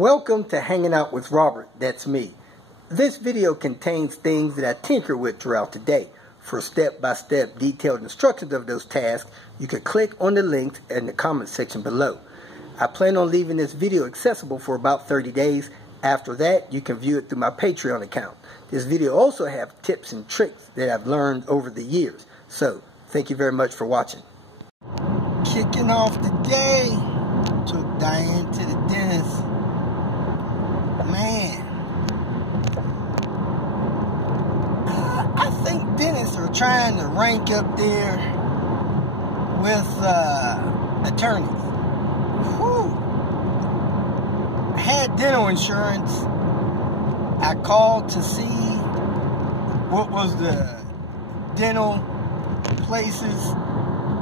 Welcome to Hanging Out with Robert, that's me. This video contains things that I tinker with throughout the day. For step-by-step detailed instructions of those tasks, you can click on the links in the comment section below. I plan on leaving this video accessible for about 30 days. After that, you can view it through my Patreon account. This video also has tips and tricks that I've learned over the years. So, thank you very much for watching. Kicking off the day, took Diane to the dentist. Man, I think dentists are trying to rank up there with attorneys. Whew. I had dental insurance. I called to see what was the dental places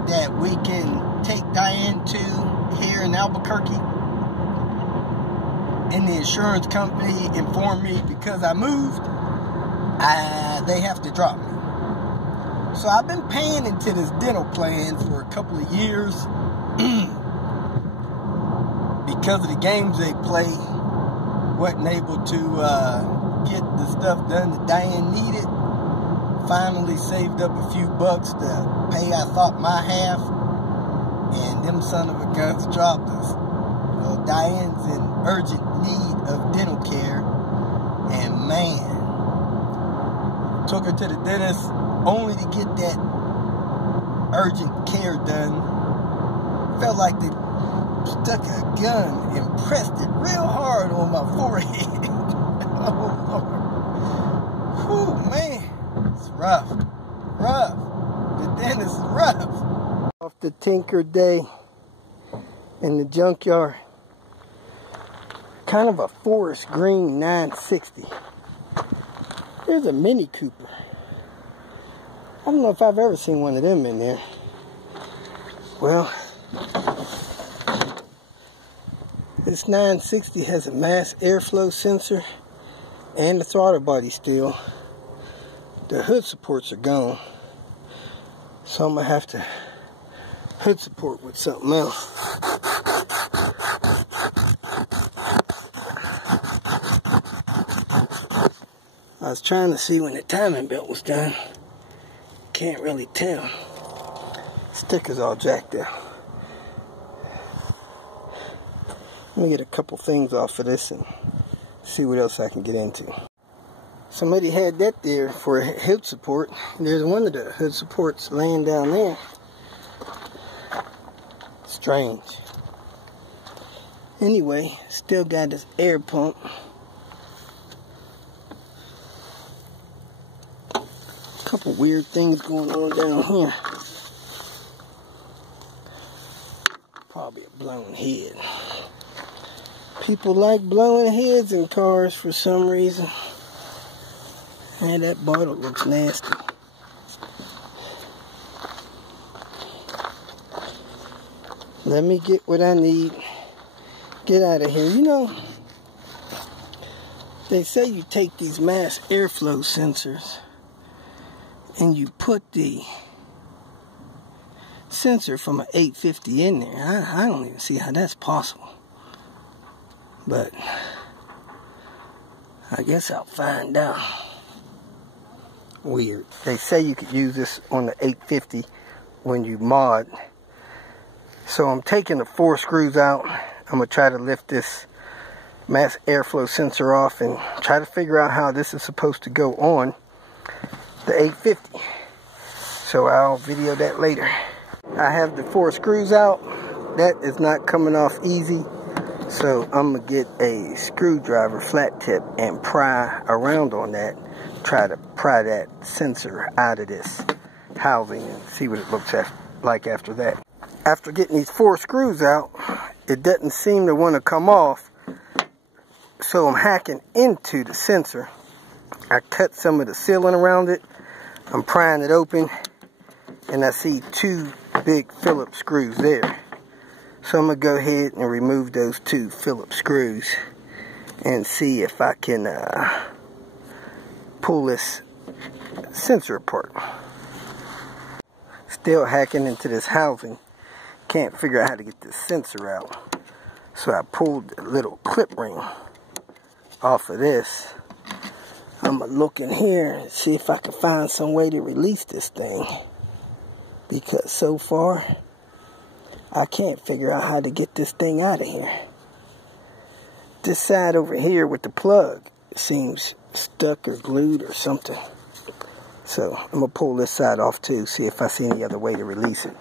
that we can take Diane to here in Albuquerque. And the insurance company informed me because I moved, they have to drop me. So I've been paying into this dental plan for a couple of years. Because of the games they play, wasn't able to get the stuff done that Diane needed. Finally saved up a few bucks to pay, I thought, my half. And them son of a guns dropped us. Well, Diane's in urgent need of dental care, and man, took her to the dentist only to get that urgent care done. Felt like they stuck a gun and pressed it real hard on my forehead. Oh Lord. Whew, man, it's rough. The dentist is rough. Off the tinker day in the junkyard. Kind of a forest green 960. There's a Mini Cooper. I don't know if I've ever seen one of them in there. Well, this 960 has a mass airflow sensor and the throttle body still. The hood supports are gone, so I'm gonna have to hood support with something else. I was trying to see when the timing belt was done. Can't really tell. Sticker's all jacked up. Let me get a couple things off of this and see what else I can get into. Somebody had that there for a hood support. There's one of the hood supports laying down there. Strange. Anyway, still got this air pump. Couple weird things going on down here. Probably a blown head. People like blowing heads in cars for some reason. And that bottle looks nasty. Let me get what I need. Get out of here. You know, they say you take these mass airflow sensors and you put the sensor from an 850 in there. I don't even see how that's possible. But I guess I'll find out. Weird. They say you could use this on the 850 when you mod. So I'm taking the 4 screws out. I'm going to try to lift this mass airflow sensor off and try to figure out how this is supposed to go on the 850. So I'll video that later. I have the 4 screws out. That is not coming off easy. So I'm going to get a screwdriver flat tip and pry around on that. Try to pry that sensor out of this housing and see what it looks like after that. After getting these 4 screws out, it doesn't seem to want to come off. So I'm hacking into the sensor. I cut some of the sealing around it. I'm prying it open, and I see 2 big Phillips screws there. So I'm going to go ahead and remove those 2 Phillips screws and see if I can pull this sensor apart. Still hacking into this housing. Can't figure out how to get this sensor out. So I pulled the little clip ring off of this. I'm going to look in here and see if I can find some way to release this thing. Because so far, I can't figure out how to get this thing out of here. This side over here with the plug seems stuck or glued or something. So I'm going to pull this side off too, see if I see any other way to release it.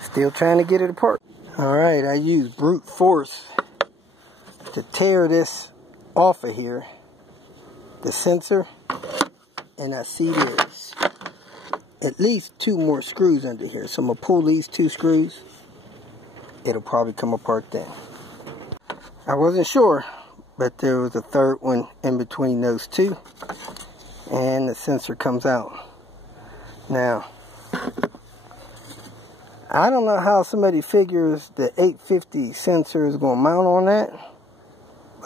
Still trying to get it apart. Alright, I used brute force to tear this off of here, the sensor, and I see there's at least 2 more screws under here. So I'm going to pull these 2 screws. It'll probably come apart then. I wasn't sure, but there was a 3rd one in between those 2, and the sensor comes out. Now, I don't know how somebody figures the 850 sensor is going to mount on that,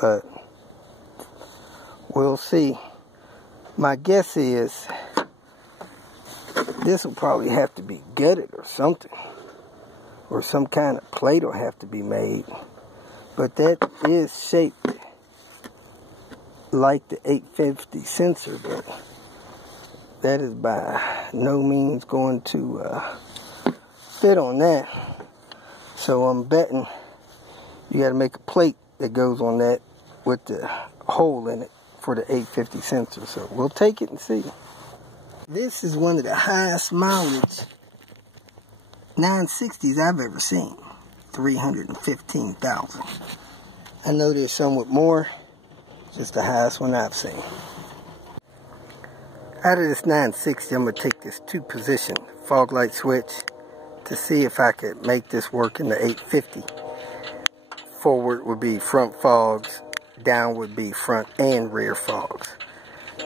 but we'll see. My guess is this will probably have to be gutted or something, or some kind of plate will have to be made. But that is shaped like the 850 sensor, but that is by no means going to fit on that. So I'm betting you got to make a plate that goes on that with the hole in it for the 850 sensor. So we'll take it and see. This is one of the highest mileage 960s I've ever seen. 315,000. I know there's some with more, just the highest one I've seen. Out of this 960, I'm going to take this 2-position fog light switch to see if I could make this work in the 850. Forward would be front fogs, down would be front and rear fogs.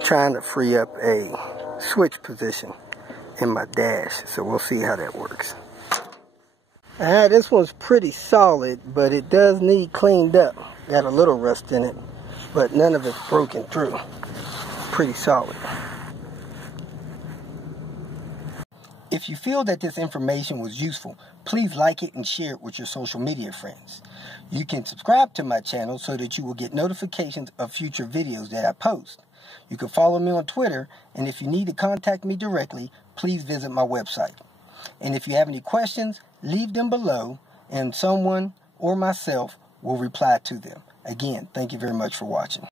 Trying to free up a switch position in my dash, so we'll see how that works. Alright, this one's pretty solid, but it does need cleaned up. Got a little rust in it, but none of it's broken through. Pretty solid. If you feel that this information was useful, please like it and share it with your social media friends. You can subscribe to my channel so that you will get notifications of future videos that I post. You can follow me on Twitter, and if you need to contact me directly, please visit my website. And if you have any questions, leave them below, and someone or myself will reply to them. Again, thank you very much for watching.